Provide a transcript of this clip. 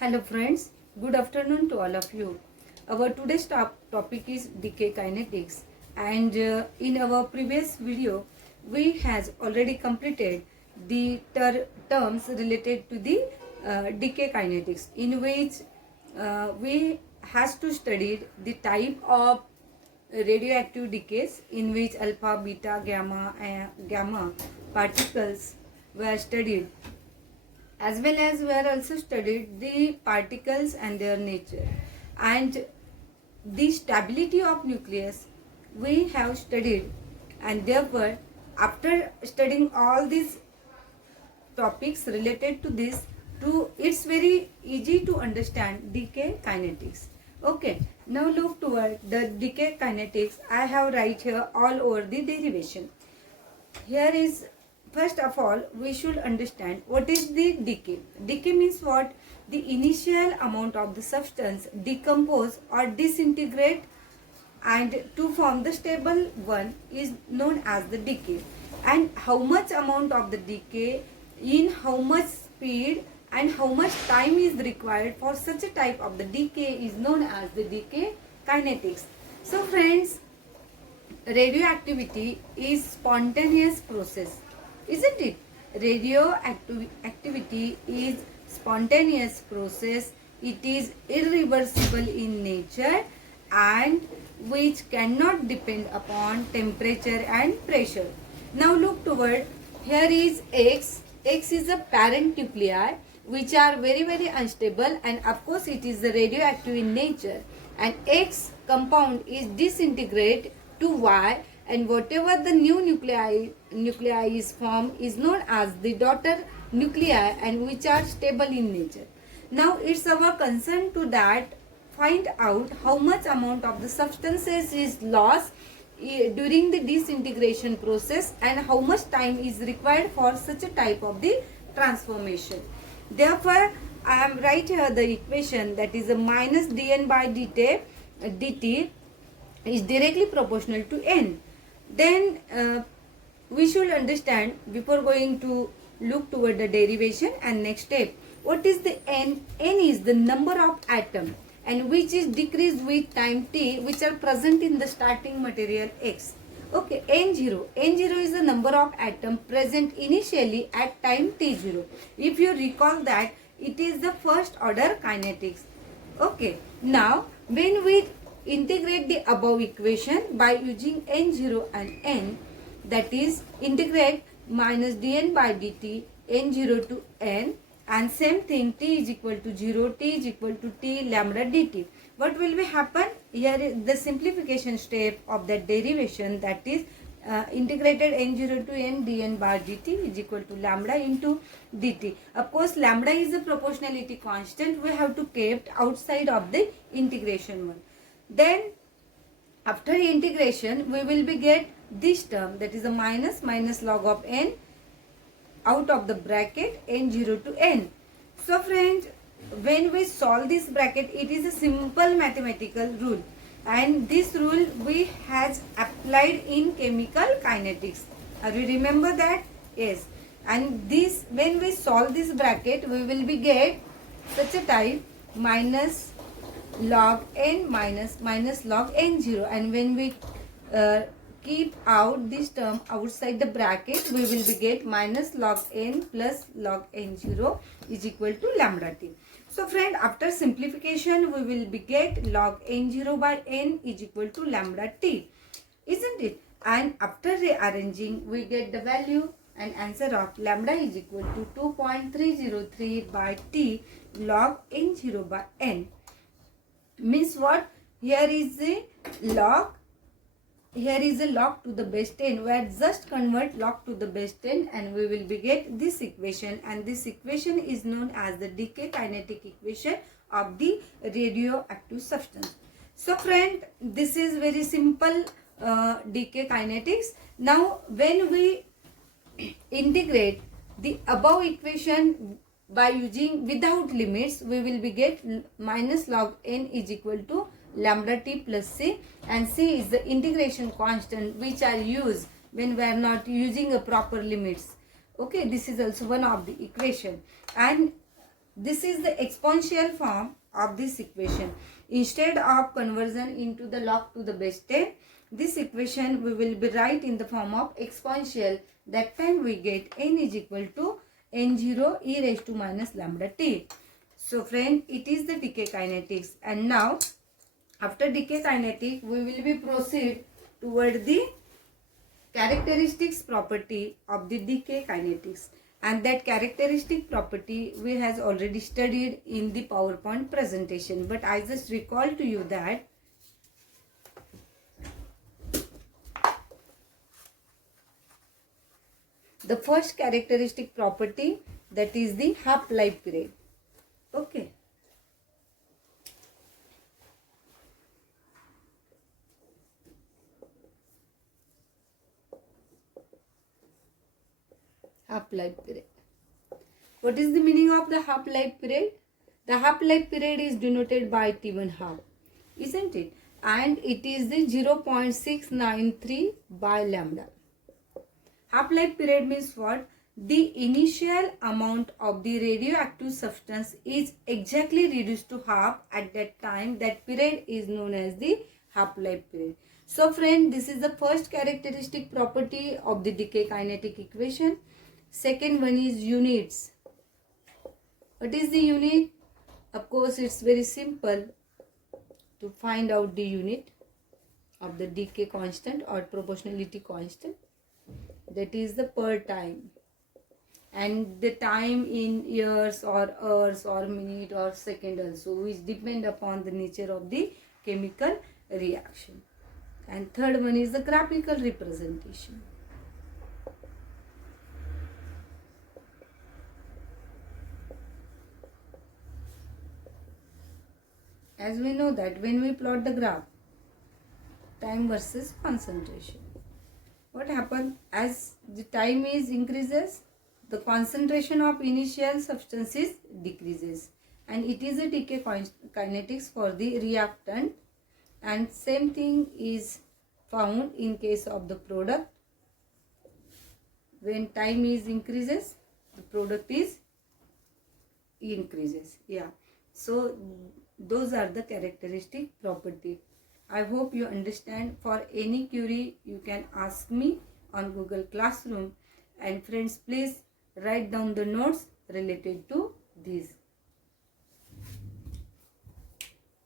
Hello friends, good afternoon to all of you. Our today's topic is decay kinetics, and in our previous video we has already completed the terms related to the decay kinetics, in which we has to study the type of radioactive decays, in which alpha, beta, gamma particles were studied, as well as we are also studied the particles and their nature, and the stability of nucleus we have studied. And therefore, after studying all these topics related to this, it's very easy to understand decay kinetics. Okay, now look toward the decay kinetics. I have right here all over the derivation. Here is, first of all, we should understand what is the decay. Decay means what? The initial amount of the substance decompose or disintegrate and to form the stable one is known as the decay. And how much amount of the decay, in how much speed, and how much time is required for such a type of the decay is known as the decay kinetics. So friends, radioactivity is spontaneous process, isn't it? Radioactivity is spontaneous process. It is irreversible in nature and which cannot depend upon temperature and pressure. Now look toward, here is X. X is a parent nuclei which are very unstable, and of course it is the radioactive in nature, and X compound is disintegrate to Y, and whatever the new nuclei is formed is known as the daughter nuclei, and which are stable in nature. Now it's our concern to that find out how much amount of the substances is lost during the disintegration process and how much time is required for such a type of the transformation. Therefore, I am write here the equation, that is a minus dN by dt is directly proportional to n. Then we should understand, before going to look toward the derivation and next step, what is the n? N is the number of atom and which is decreased with time t, which are present in the starting material X. Okay, N0 is the number of atom present initially at time t0. If you recall that, it is the first order kinetics. Okay, now when we integrate the above equation by using N0 and N, that is integrate minus dN by dt N0 to N, and same thing, t is equal to 0, t is equal to t lambda dt. What will be happen? Here is the simplification step of that derivation, that is integrated N0 to N dN by dt is equal to lambda into dt. Of course, lambda is a proportionality constant. We have to keep outside of the integration one. Then after integration, we will be get this term, that is a minus log of n out of the bracket N0 to N. So friends, when we solve this bracket, it is a simple mathematical rule, and this rule we has applied in chemical kinetics. Are you remember that? Yes. And this, when we solve this bracket, we will be get such a type minus log n minus log n0, and when we keep out this term outside the bracket, we will be get minus log n plus log n0 is equal to lambda t. So friend, after simplification, we will be get log n0 by n is equal to lambda t, isn't it? And after rearranging, we get the value and answer of lambda is equal to 2.303 by t log n0 by n. Means what? Here is a log to the base 10. We are just convert log to the base 10 and we will be get this equation, and this equation is known as the decay kinetic equation of the radioactive substance. So friend, this is very simple decay kinetics. Now when we integrate the above equation by using without limits, we will be get minus log n is equal to lambda t plus c, and c is the integration constant which are used when we are not using a proper limits. Okay, this is also one of the equation, and This is the exponential form of this equation. Instead of conversion into the log to the base 10, this equation we will be write in the form of exponential. That time we get n is equal to n0 e raised to minus lambda t. So friend, it is the decay kinetics. And now after decay kinetic, we will be proceed toward the characteristics property of the decay kinetics. And that characteristic property we has already studied in the PowerPoint presentation. But I just recall to you that the first characteristic property, that is the half-life period. Okay. Half-life period. What is the meaning of the half-life period? The half-life period is denoted by T1 half, isn't it? And it is the 0.693 by lambda. Half-life period means what? The initial amount of the radioactive substance is exactly reduced to half at that time. That period is known as the half-life period. So friend, this is the first characteristic property of the decay kinetic equation. Second one is units. What is the unit? Of course, it's very simple to find out the unit of the decay constant or proportionality constant. That is the per time. And the time in years or hours or minute or second also, which depend upon the nature of the chemical reaction. And third one is the graphical representation. As we know that when we plot the graph, time versus concentration, what happens? As the time is increases, the concentration of initial substances decreases, and it is a decay kinetics for the reactant. And same thing is found in case of the product. When time is increases, the product is increases. Yeah. So those are the characteristic property. I hope you understand. For any query, you can ask me on Google Classroom. And friends, please write down the notes related to this.